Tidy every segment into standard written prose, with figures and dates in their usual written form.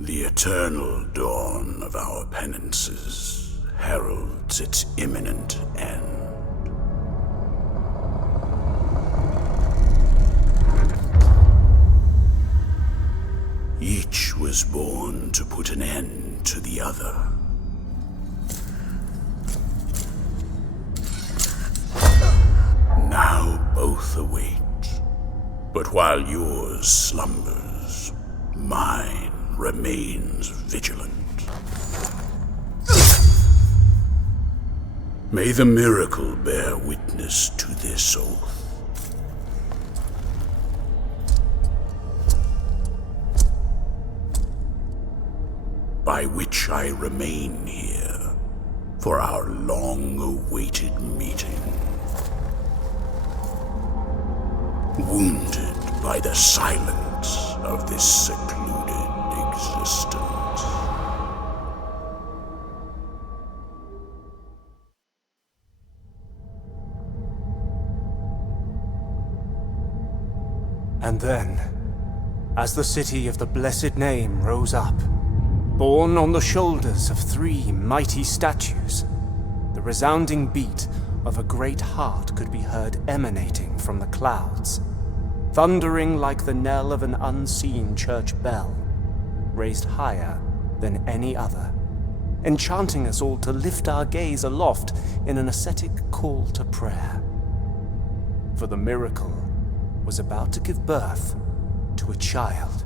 The eternal dawn of our penances heralds its imminent end. Each was born to put an end to the other. Now both await, but while yours slumbers, mine remains vigilant. May the miracle bear witness to this oath. By which I remain here for our long-awaited meeting. Wounded by the silence of this secluded existence. And then, as the city of the blessed name rose up, borne on the shoulders of 3 mighty statues, the resounding beat of a great heart could be heard emanating from the clouds, thundering like the knell of an unseen church bell, raised higher than any other, enchanting us all to lift our gaze aloft in an ascetic call to prayer. For the miracle was about to give birth to a child.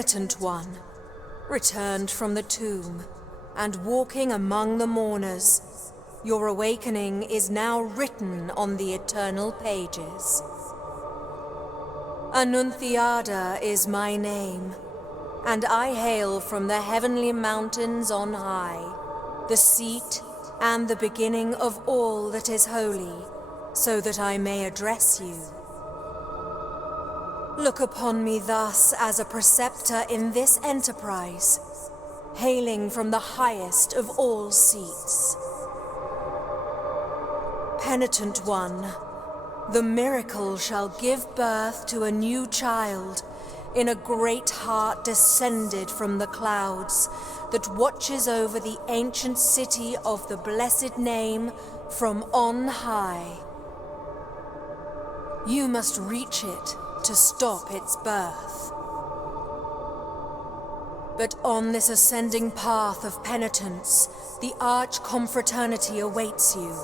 Penitent one, returned from the tomb, and walking among the mourners, your awakening is now written on the eternal pages. Annunciada is my name, and I hail from the heavenly mountains on high, the seat and the beginning of all that is holy, so that I may address you. Look upon me thus as a preceptor in this enterprise, hailing from the highest of all seats. Penitent one, the miracle shall give birth to a new child in a great heart descended from the clouds that watches over the ancient city of the blessed name from on high. You must reach it to stop its birth. But on this ascending path of penitence, the arch-confraternity awaits you.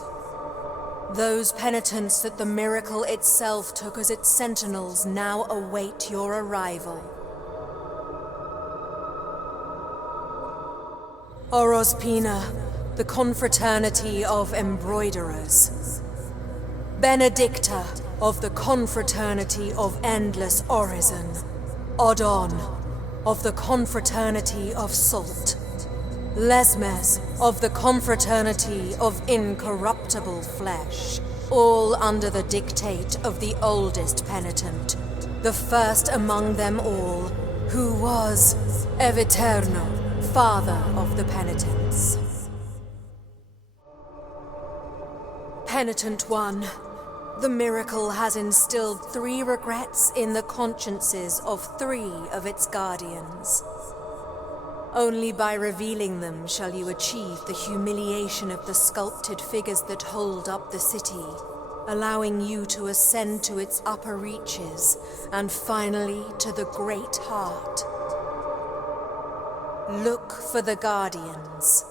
Those penitents that the miracle itself took as its sentinels now await your arrival. Orospina, the confraternity of embroiderers. Benedicta, of the confraternity of endless orison. Odon, of the confraternity of salt. Lesmes, of the confraternity of incorruptible flesh. All under the dictate of the oldest penitent, the first among them all, who was Eviterno, father of the penitents. Penitent one, the miracle has instilled 3 regrets in the consciences of 3 of its guardians. Only by revealing them shall you achieve the humiliation of the sculpted figures that hold up the city, allowing you to ascend to its upper reaches, and finally to the great heart. Look for the guardians.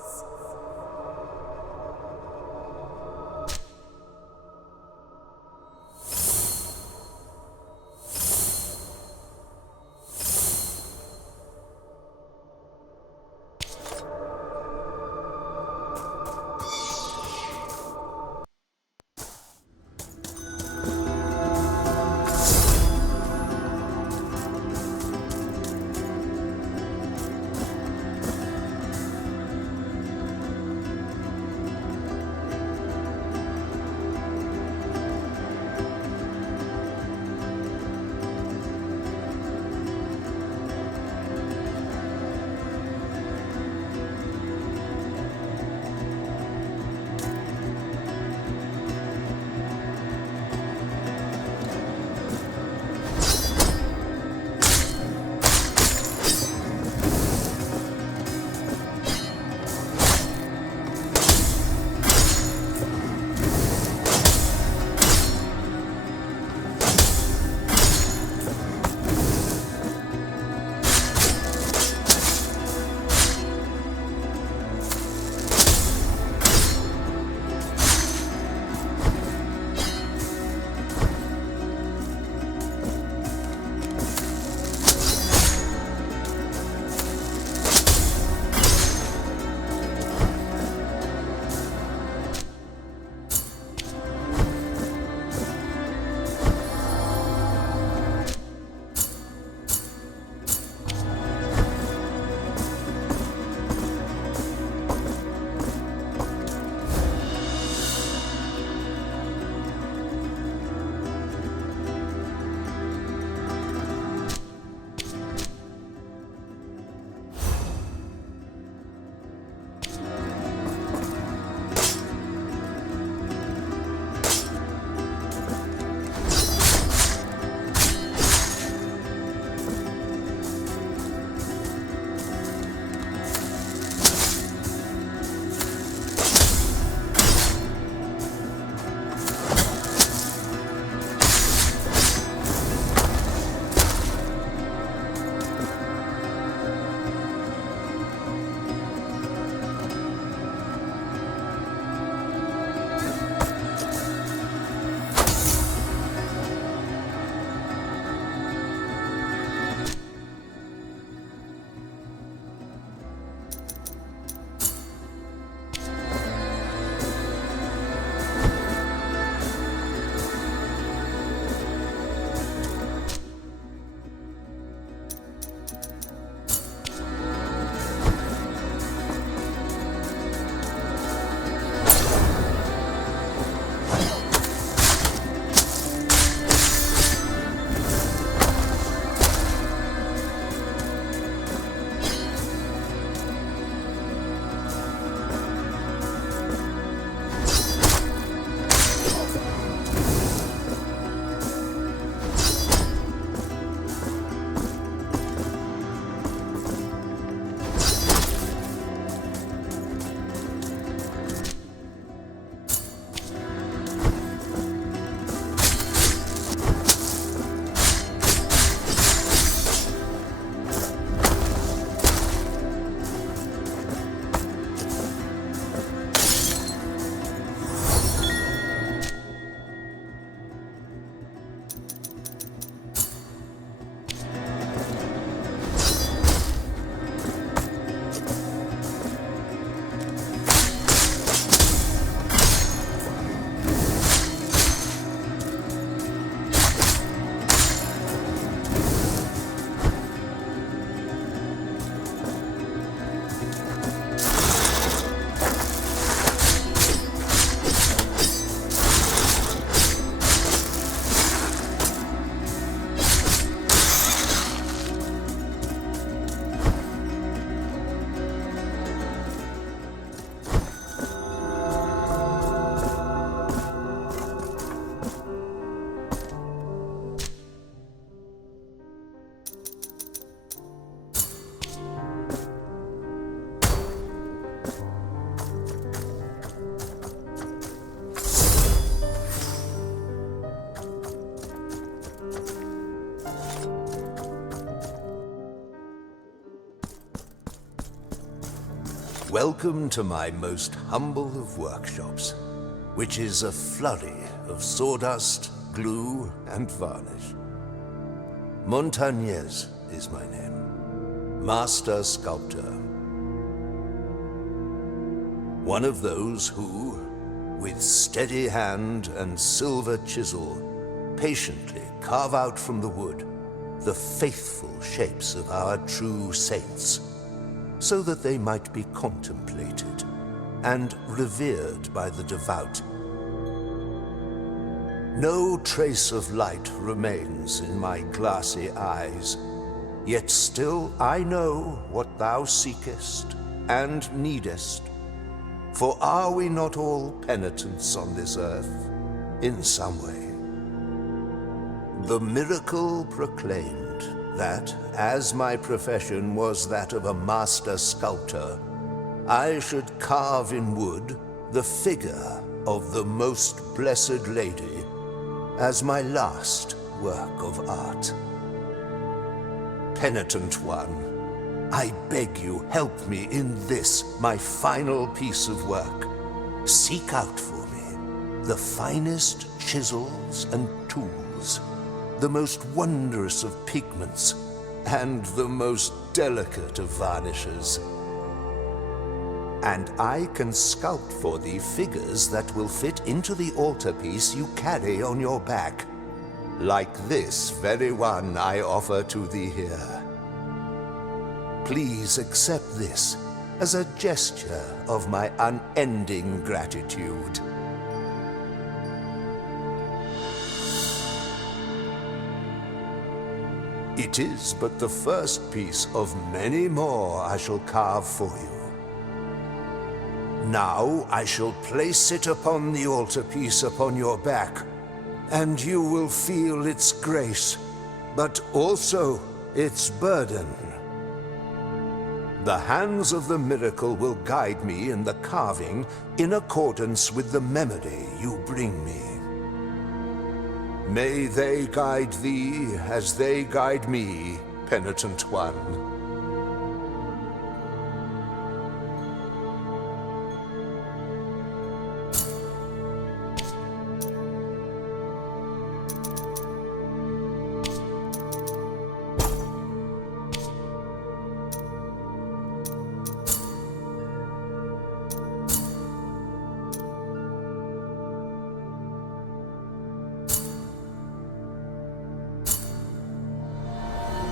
welcome to my most humble of workshops, which is a flurry of sawdust, glue, and varnish. Montagnez is my name, Master Sculptor. One of those who, with steady hand and silver chisel, patiently carve out from the wood the faithful shapes of our true saints, so that they might be contemplated and revered by the devout. No trace of light remains in my glassy eyes, yet still I know what thou seekest and needest. For are we not all penitents on this earth, in some way? The miracle proclaimed that, as my profession was that of a master sculptor, I should carve in wood the figure of the Most Blessed Lady as my last work of art. Penitent one, I beg you, help me in this, my final piece of work. Seek out for me the finest chisels and tools, the most wondrous of pigments, and the most delicate of varnishes. And I can sculpt for thee figures that will fit into the altarpiece you carry on your back, like this very one I offer to thee here. Please accept this as a gesture of my unending gratitude. It is but the first piece of many more I shall carve for you. Now I shall place it upon the altarpiece upon your back, and you will feel its grace, but also its burden. The hands of the miracle will guide me in the carving in accordance with the memory you bring me. May they guide thee as they guide me, penitent one.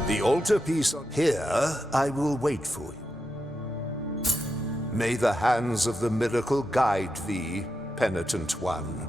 The altarpiece here I will wait for you. May the hands of the miracle guide thee, penitent one.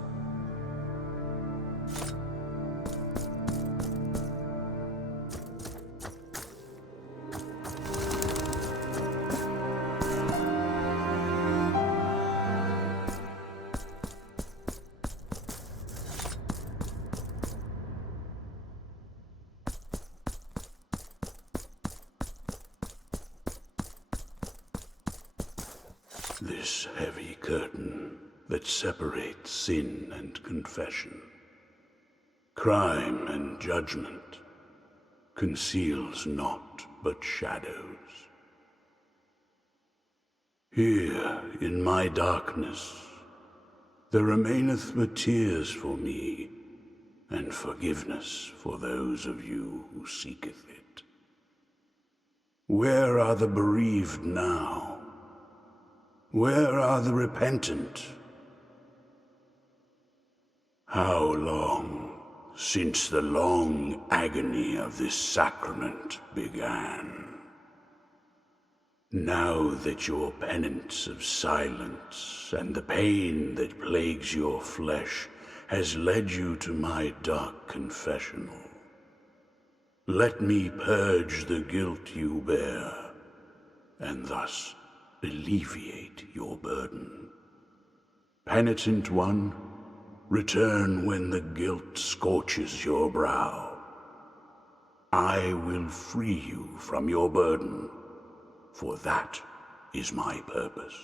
This heavy curtain that separates sin and confession, crime and judgment, conceals naught but shadows. Here in my darkness there remaineth but tears for me, and forgiveness for those of you who seeketh it. Where are the bereaved now? Where are the repentant? How long since the long agony of this sacrament began? Now that your penance of silence and the pain that plagues your flesh has led you to my dark confessional, let me purge the guilt you bear, and thus alleviate your burden. Penitent one, return when the guilt scorches your brow. I will free you from your burden, for that is my purpose.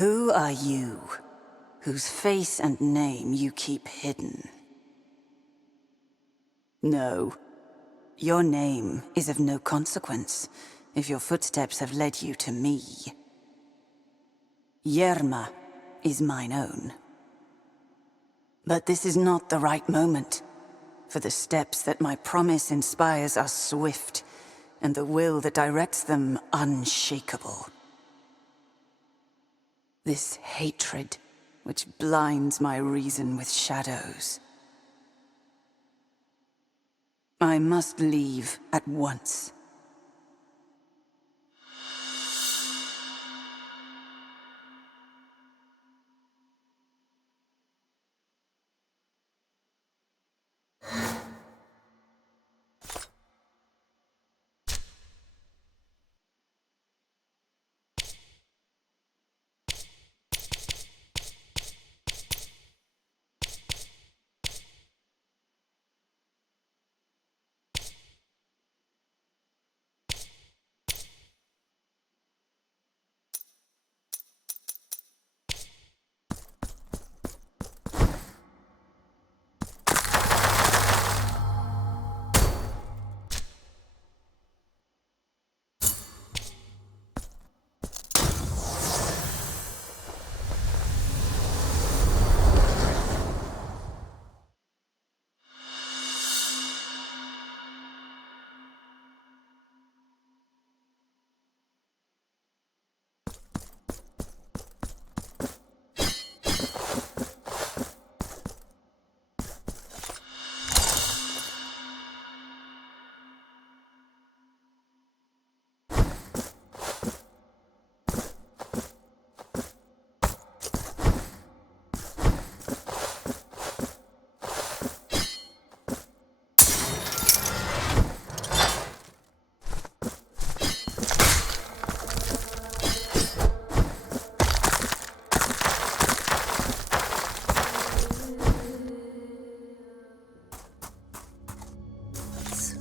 Who are you, whose face and name you keep hidden? No, your name is of no consequence if your footsteps have led you to me. Yerma is mine own. But this is not the right moment, for the steps that my promise inspires are swift, and the will that directs them unshakable. This hatred, which blinds my reason with shadows. I must leave at once.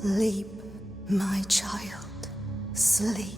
Sleep, my child, sleep.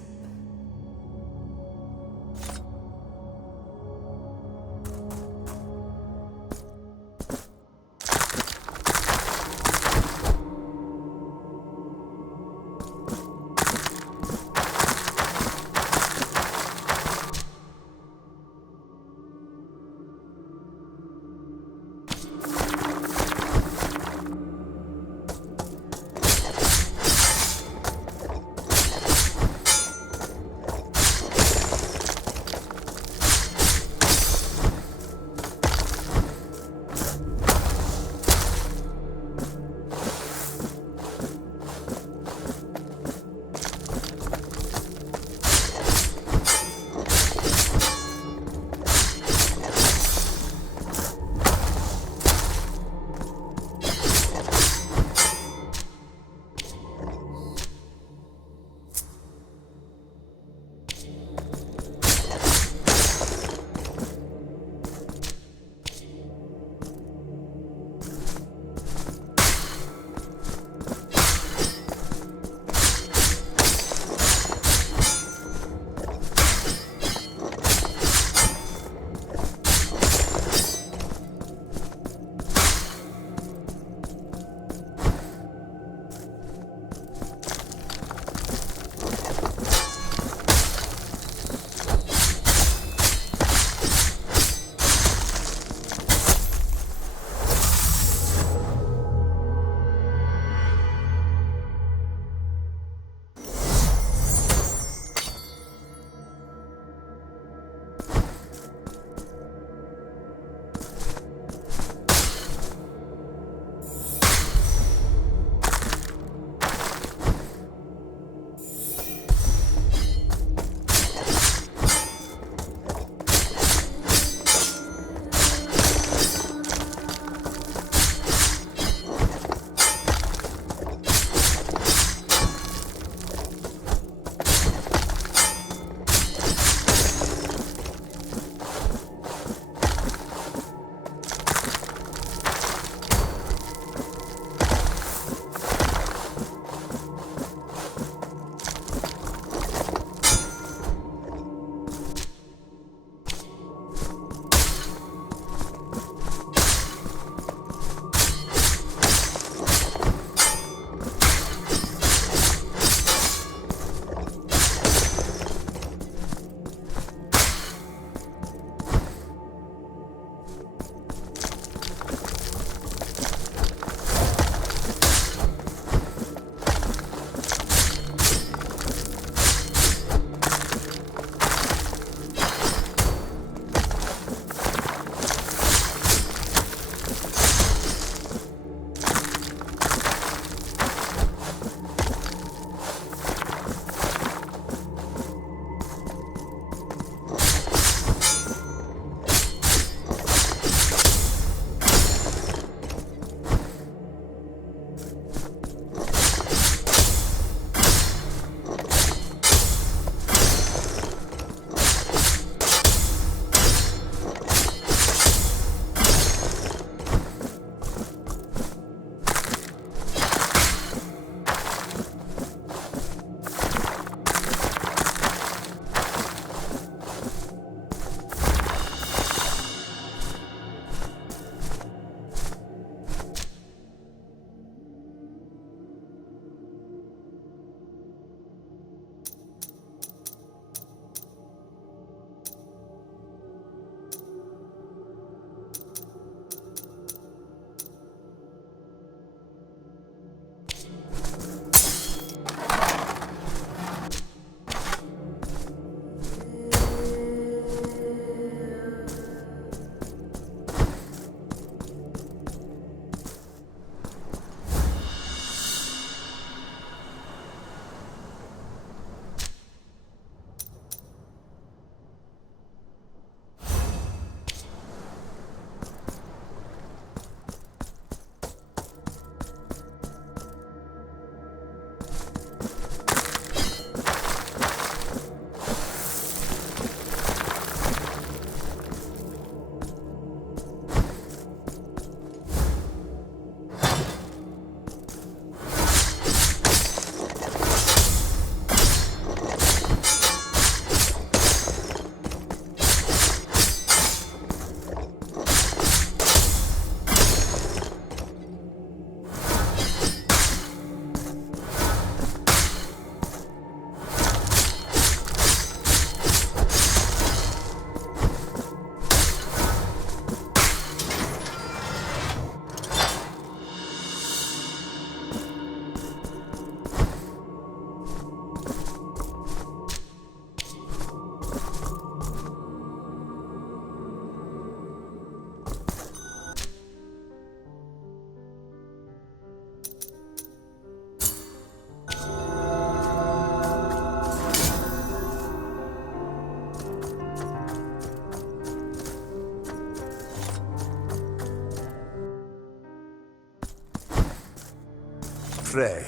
Pray,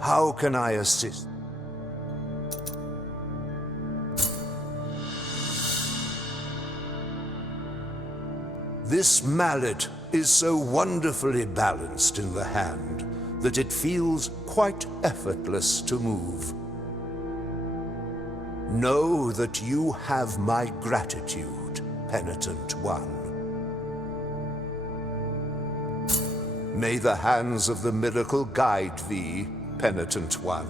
how can I assist? This mallet is so wonderfully balanced in the hand that it feels quite effortless to move. Know that you have my gratitude, Penitent One. May the hands of the miracle guide thee, Penitent One.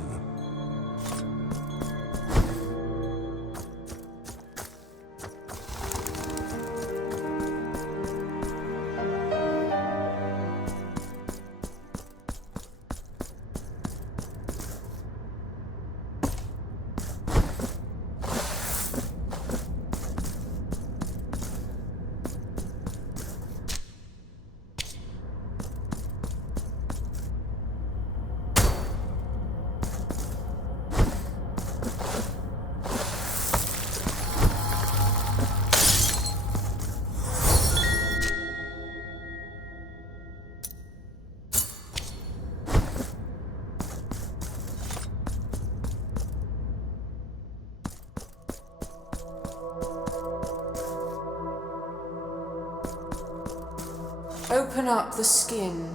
Open up the skin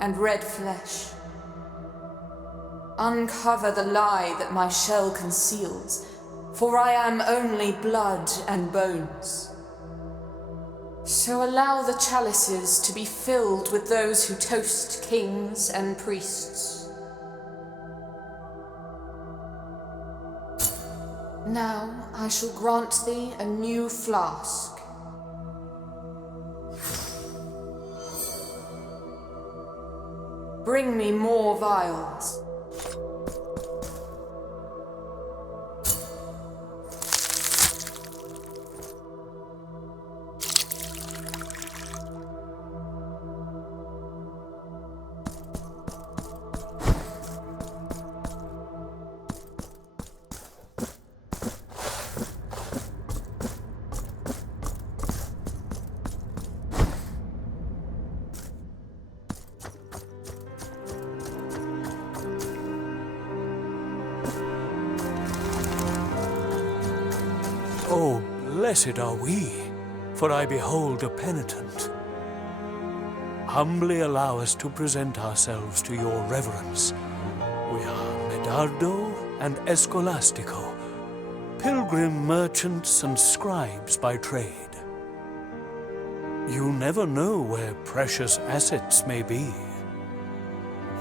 and red flesh. Uncover the lie that my shell conceals, for I am only blood and bones. So allow the chalices to be filled with those who toast kings and priests. Now I shall grant thee a new flask. Bring me more vials. Oh, blessed are we, for I behold a penitent. Humbly allow us to present ourselves to your reverence. We are Medardo and Escolastico, pilgrim merchants and scribes by trade. You never know where precious assets may be.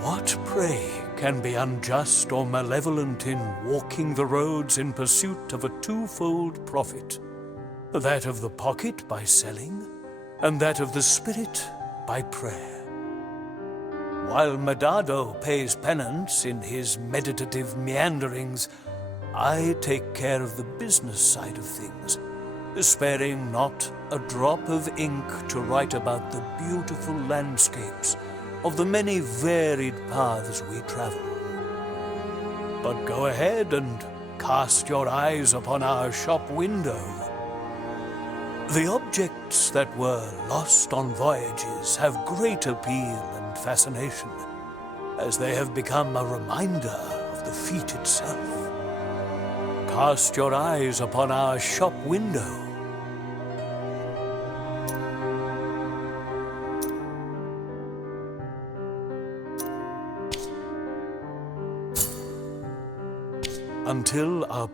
What, pray, can be unjust or malevolent in walking the roads in pursuit of a twofold profit? That of the pocket by selling, and that of the spirit by prayer. While Medardo pays penance in his meditative meanderings, I take care of the business side of things, sparing not a drop of ink to write about the beautiful landscapes of the many varied paths we travel. But go ahead and cast your eyes upon our shop window. The objects that were lost on voyages have great appeal and fascination, as they have become a reminder of the feat itself. Cast your eyes upon our shop window. Until our